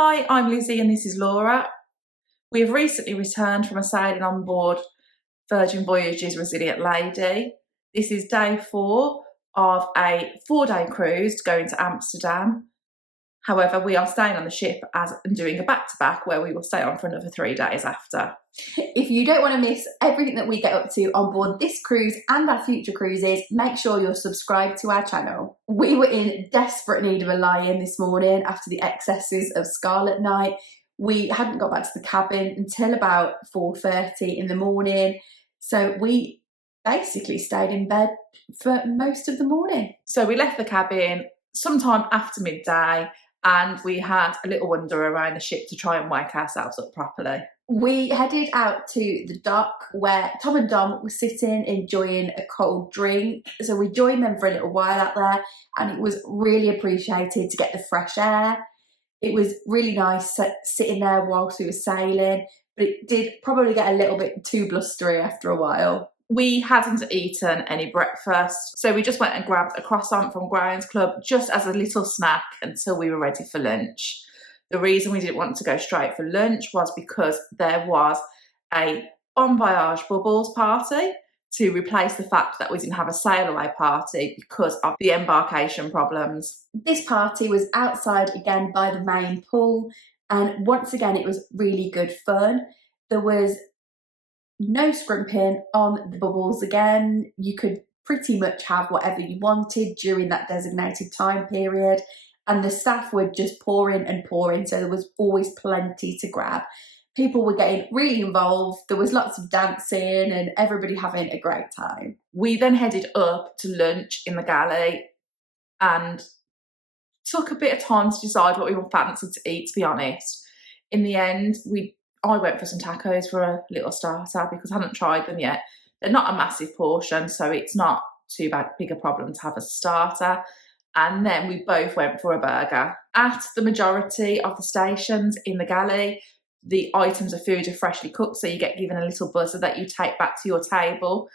Hi, I'm Lizzie and this is Laura. We have recently returned from a sailing on board Virgin Voyages Resilient Lady. This is day 4 of a 4-day cruise going to Amsterdam. However, we are staying on the ship and doing a back-to-back where we will stay on for another 3 days after. If you don't want to miss everything that we get up to on board this cruise and our future cruises, make sure you're subscribed to our channel. We were in desperate need of a lie-in this morning after the excesses of Scarlet Night. We hadn't got back to the cabin until about 4:30 in the morning, so we basically stayed in bed for most of the morning. So we left the cabin sometime after midday and we had a little wander around the ship to try and wake ourselves up properly. We headed out to the dock where Tom and Dom were sitting enjoying a cold drink. So we joined them for a little while out there and it was really appreciated to get the fresh air. It was really nice sitting there whilst we were sailing, but it did probably get a little bit too blustery after a while. We hadn't eaten any breakfast, so we just went and grabbed a croissant from Grounds Club just as a little snack until we were ready for lunch. The reason we didn't want to go straight for lunch was because there was a Bon Voyage Bubbles party to replace the fact that we didn't have a sail away party because of the embarkation problems. This party was outside again by the main pool, and once again it was really good fun. There was no scrimping on the bubbles again. You could pretty much have whatever you wanted during that designated time period, and the staff were just pouring and pouring, so there was always plenty to grab. People were getting really involved, there was lots of dancing and everybody having a great time. We then headed up to lunch in the galley and took a bit of time to decide what we were fancied to eat, to be honest. In the end, I went for some tacos for a little starter because I hadn't tried them yet. They're not a massive portion, so it's not too big a problem to have as a starter. And then we both went for a burger. At the majority of the stations in the galley, the items of food are freshly cooked, so you get given a little buzzer that you take back to your table.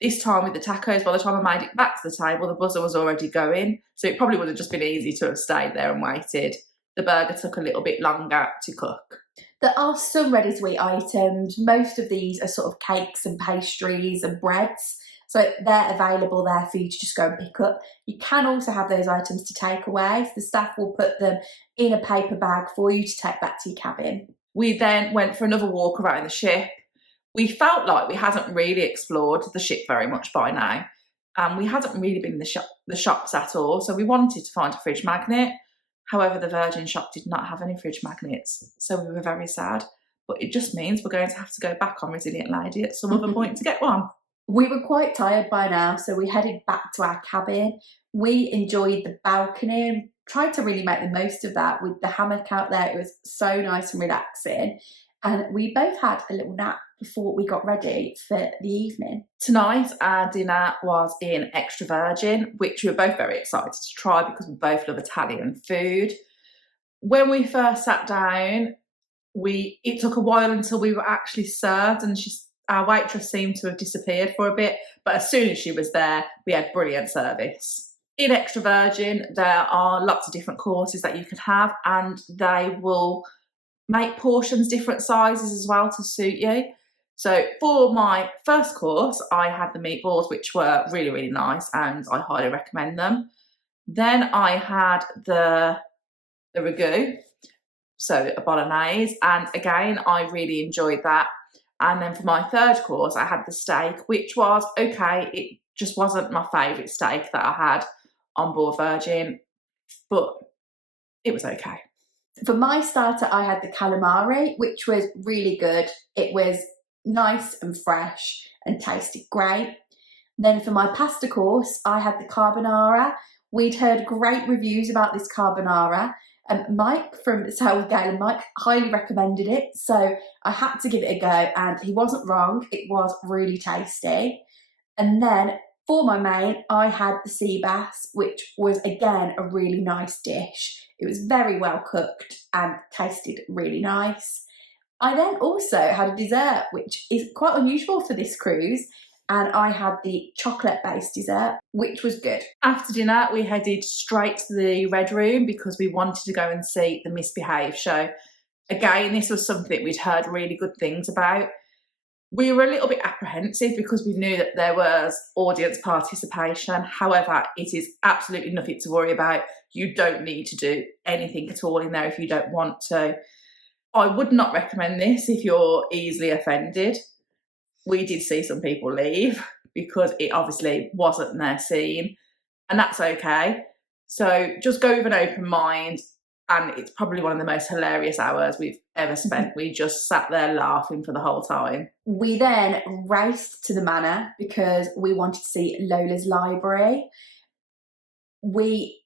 This time with the tacos, by the time I made it back to the table, the buzzer was already going, so it probably would have just been easy to have stayed there and waited. The burger took a little bit longer to cook. There are some ready-to-eat items. Most of these are sort of cakes and pastries and breads, so they're available there for you to just go and pick up. You can also have those items to take away. The staff will put them in a paper bag for you to take back to your cabin. We then went for another walk around the ship. We felt like we hadn't really explored the ship very much by now, and we hadn't really been in the shops at all, so we wanted to find a fridge magnet. However, the Virgin shop did not have any fridge magnets, so we were very sad. But it just means we're going to have to go back on Resilient Lady at some other point to get one. We were quite tired by now, so we headed back to our cabin. We enjoyed the balcony and tried to really make the most of that with the hammock out there. It was so nice and relaxing. And we both had a little nap before we got ready for the evening. Tonight, our dinner was in Extra Virgin, which we were both very excited to try because we both love Italian food. When we first sat down, it took a while until we were actually served, and our waitress seemed to have disappeared for a bit, but as soon as she was there, we had brilliant service. In Extra Virgin, there are lots of different courses that you can have, and they will make portions different sizes as well to suit you. So for my first course, I had the meatballs, which were really, really nice, and I highly recommend them. Then I had the ragu, so a bolognese, and again, I really enjoyed that. And then for my third course, I had the steak, which was okay. It just wasn't my favourite steak that I had on board Virgin, but it was okay. For my starter, I had the calamari, which was really good. It was nice and fresh and tasted great. Then for my pasta course, I had the carbonara. We'd heard great reviews about this carbonara, and Mike from South Galley, Mike highly recommended it, so I had to give it a go, and he wasn't wrong. It was really tasty. And then for my main, I had the sea bass, which was again a really nice dish. It was very well cooked and tasted really nice. I then also had a dessert, which is quite unusual for this cruise. and I had the chocolate-based dessert, which was good. After dinner, we headed straight to the Red Room because we wanted to go and see the Misbehave show. Again, this was something we'd heard really good things about. We were a little bit apprehensive because we knew that there was audience participation. However, it is absolutely nothing to worry about. You don't need to do anything at all in there if you don't want to. I would not recommend this if you're easily offended. We did see some people leave because it obviously wasn't their scene, and that's okay. So just go with an open mind, and it's probably one of the most hilarious hours we've ever spent. We just sat there laughing for the whole time. We then raced to the manor because we wanted to see Lola's Library. We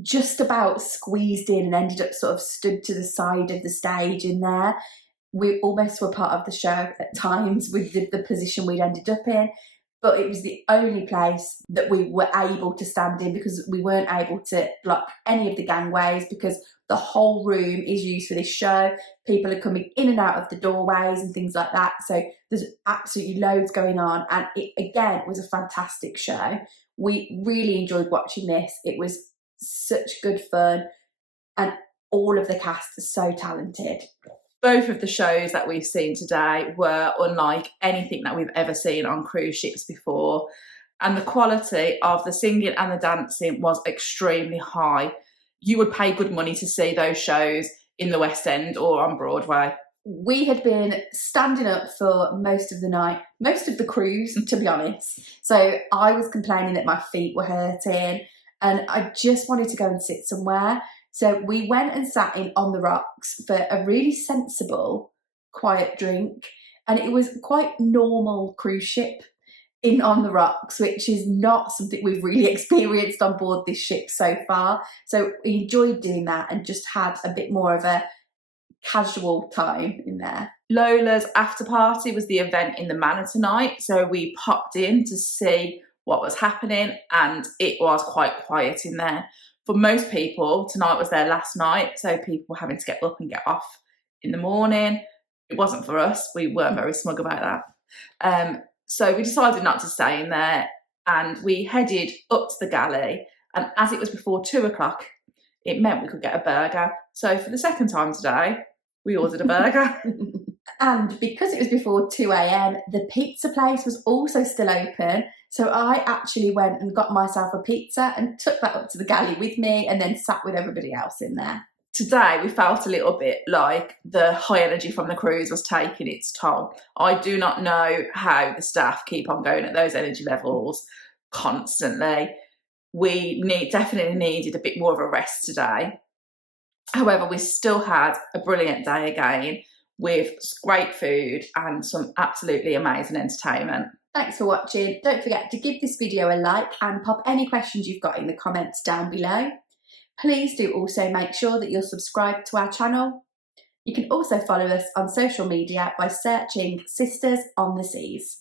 just about squeezed in and ended up sort of stood to the side of the stage in there. We almost were part of the show at times with the position we'd ended up in, but it was the only place that we were able to stand in because we weren't able to block any of the gangways because the whole room is used for this show. People are coming in and out of the doorways and things like that. So there's absolutely loads going on. And it, again, was a fantastic show. We really enjoyed watching this. It was such good fun. And all of the cast is so talented. Both of the shows that we've seen today were unlike anything that we've ever seen on cruise ships before. And the quality of the singing and the dancing was extremely high. You would pay good money to see those shows in the West End or on Broadway. We had been standing up for most of the night, most of the cruise, to be honest. So I was complaining that my feet were hurting and I just wanted to go and sit somewhere. So we went and sat in on the rocks for a really sensible, quiet drink. And it was quite normal cruise ship in on the rocks, which is not something we've really experienced on board this ship so far. So we enjoyed doing that and just had a bit more of a casual time in there. Lola's after party was the event in the manor tonight. So we popped in to see what was happening and it was quite quiet in there. For most people, tonight was their last night, so people were having to get up and get off in the morning. It wasn't for us. We weren't very smug about that. So we decided not to stay in there and we headed up to the galley. And as it was before 2 o'clock, it meant we could get a burger. So for the second time today, we ordered a burger. And because it was before 2 a.m, the pizza place was also still open. So I actually went and got myself a pizza and took that up to the galley with me and then sat with everybody else in there. Today, we felt a little bit like the high energy from the cruise was taking its toll. I do not know how the staff keep on going at those energy levels constantly. We definitely needed a bit more of a rest today. However, we still had a brilliant day again with great food and some absolutely amazing entertainment. Thanks for watching. Don't forget to give this video a like and pop any questions you've got in the comments down below. Please do also make sure that you're subscribed to our channel. You can also follow us on social media by searching Sisters on the Seas.